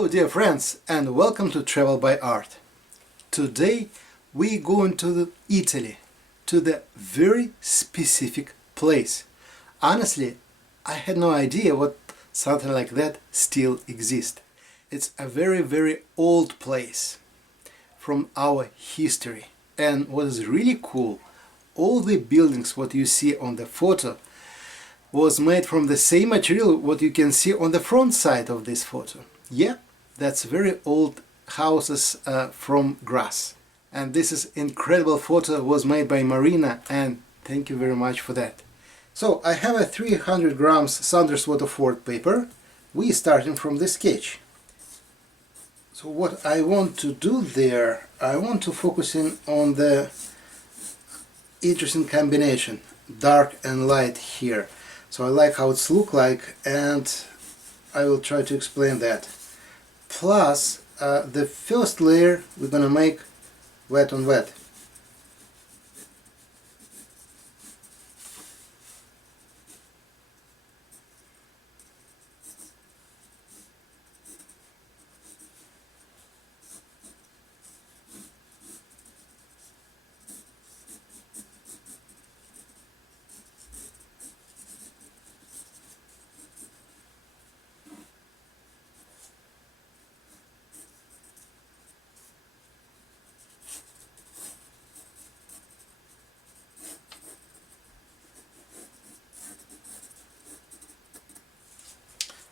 Hello dear friends and welcome to Travel by Art. Today we going to Italy, to the very specific place. Honestly, I had no idea what something like that still exists. It's a very old place from our history. And what is really cool, all the buildings what you see on the photo was made from the same material what you can see on the front side of this photo. Yeah, that's very old houses from grass. And this is incredible photo was made by Marina, and thank you very much for that. So I have a 300 grams Saunders Waterford paper. We starting from the sketch. So what I want to do there, I want to focus in on the interesting combination, dark and light here. So I like how it's look like, and I will try to explain that. Plus, the first layer we're gonna make wet on wet.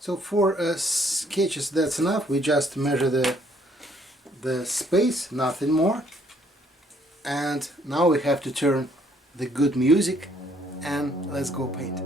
So for sketches that's enough. We just measure the space, nothing more. And now we have to turn the good music and let's go paint.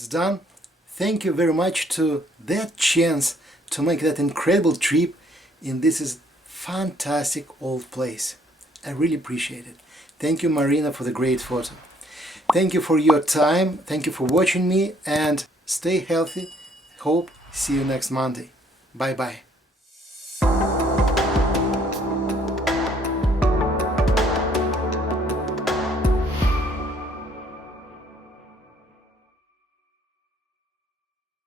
it's done. Thank you very much to that chance to make that incredible trip in this is fantastic old place. I really appreciate it. Thank you, Marina, for the great photo. Thank you for your time. Thank you for watching me, and stay healthy. Hope see you next Monday. Bye bye.